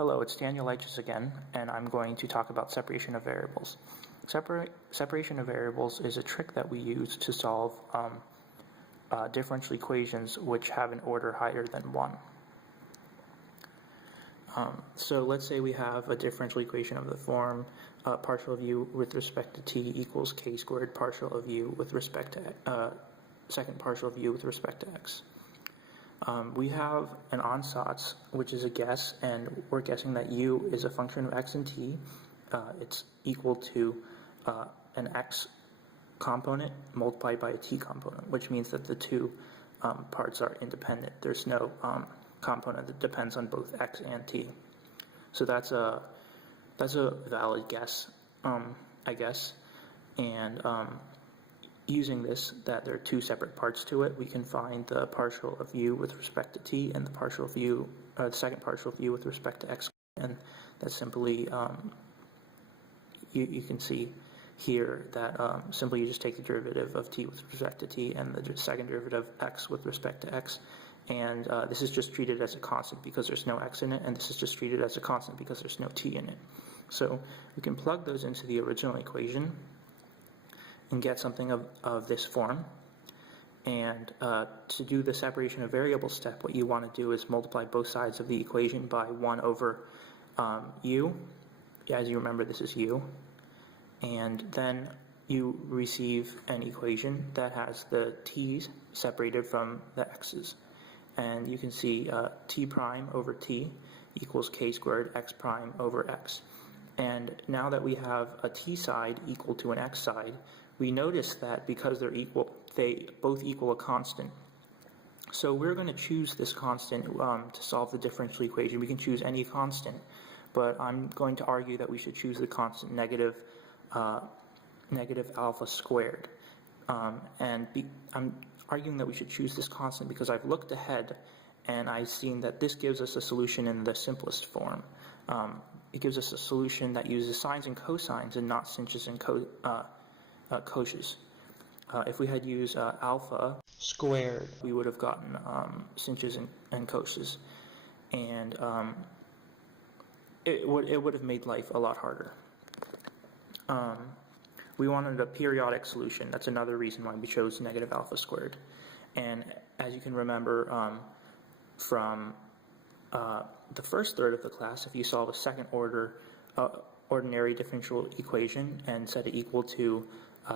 Hello, it's Daniel Leichus again, and I'm going to talk about separation of variables. Separation of variables is a trick that we use to solve differential equations which have an order higher than 1. So let's say we have a differential equation of the form partial of u with respect to t equals k squared partial of u with respect to second partial of u with respect to x. We have an ansatz, which is a guess, and we're guessing that u is a function of x and t. It's equal to an x component multiplied by a t component, which means that the two parts are independent. There's no component that depends on both x and t. So that's a valid guess, I guess. And using this, that there are two separate parts to it, we can find the partial of u with respect to t and the partial of u, the second partial of u with respect to x. And that's simply, you can see here that simply you just take the derivative of t with respect to t and the second derivative of x with respect to x. And this is just treated as a constant because there's no x in it, and this is just treated as a constant because there's no t in it. So we can plug those into the original equation and get something of this form. And to do the separation of variables step, what you want to do is multiply both sides of the equation by 1 over u. As you remember, this is u. And then you receive an equation that has the t's separated from the x's. And you can see t prime over t equals k squared x prime over x. And now that we have a t side equal to an x side, we notice that because they're equal, they both equal a constant. So we're going to choose this constant to solve the differential equation. We can choose any constant, but I'm going to argue that we should choose the constant negative alpha squared. I'm arguing that we should choose this constant because I've looked ahead and I've seen that this gives us a solution in the simplest form. It gives us a solution that uses sines and cosines and not sinus and coshes. If we had used alpha squared, we would have gotten sinus and coshes, and it would have made life a lot harder. We wanted a periodic solution. That's another reason why we chose negative alpha squared. And as you can remember from the first third of the class, if you solve a second order ordinary differential equation and set it equal to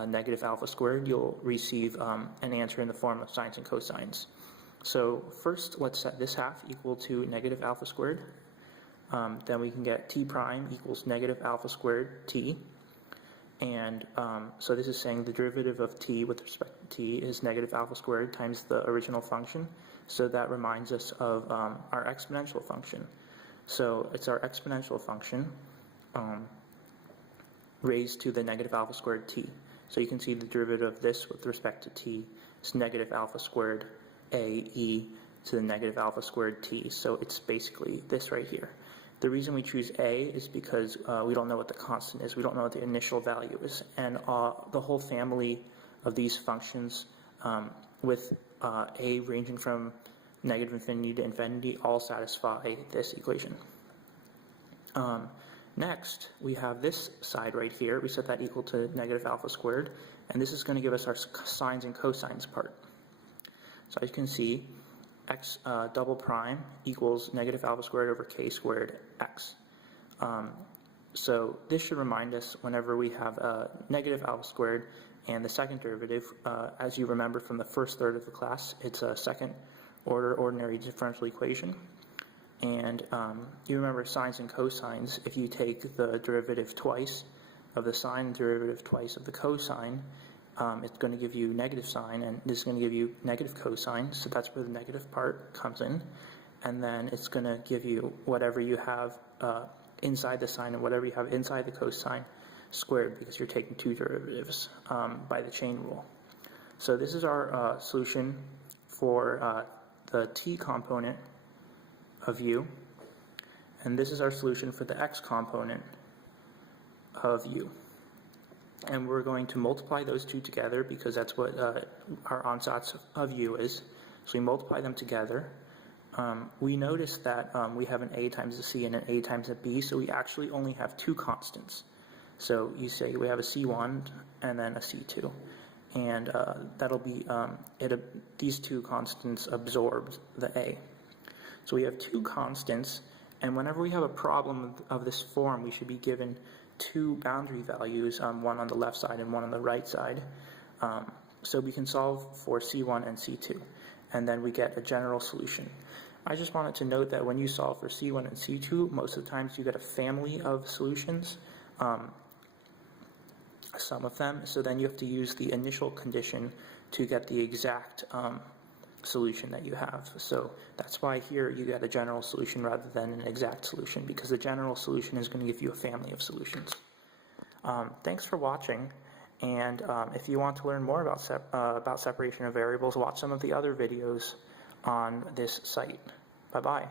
negative alpha squared, you'll receive an answer in the form of sines and cosines. So first, let's set this half equal to negative alpha squared. Then we can get t prime equals negative alpha squared t. And so this is saying the derivative of t with respect to t is negative alpha squared times the original function. So that reminds us of our exponential function. So it's our exponential function raised to the negative alpha squared t. So you can see the derivative of this with respect to t is negative alpha squared a e to the negative alpha squared t. So it's basically this right here. The reason we choose a is because we don't know what the constant is. We don't know what the initial value is. And the whole family of these functions with a ranging from negative infinity to infinity all satisfy this equation. Next, we have this side right here. We set that equal to negative alpha squared. And this is going to give us our sines and cosines part. So as you can see, x double prime equals negative alpha squared over k squared x. So this should remind us whenever we have negative alpha squared and the second derivative, as you remember from the first third of the class, it's a second order ordinary differential equation. And you remember sines and cosines. If you take the derivative twice of the sine and derivative twice of the cosine, it's going to give you negative sine, and this is going to give you negative cosine, so that's where the negative part comes in. And then it's going to give you whatever you have inside the sine and whatever you have inside the cosine squared, because you're taking two derivatives by the chain rule. So this is our solution for the t component of u, and this is our solution for the x component of u. And we're going to multiply those two together because that's what our ansatz of u is. So we multiply them together. we notice that we have an a times a c and an a times a b, so we actually only have two constants. So you say we have a c1 and then a c2, and that'll be, these two constants absorbed the a. So we have two constants, and whenever we have a problem of this form, we should be given two boundary values, one on the left side and one on the right side. So we can solve for C1 and C2, and then we get a general solution. I just wanted to note that when you solve for C1 and C2, most of the times you get a family of solutions, some of them, so then you have to use the initial condition to get the exact solution that you have. So that's why here you get a general solution rather than an exact solution, because the general solution is going to give you a family of solutions. Thanks for watching, and if you want to learn more about separation of variables, watch some of the other videos on this site. Bye-bye.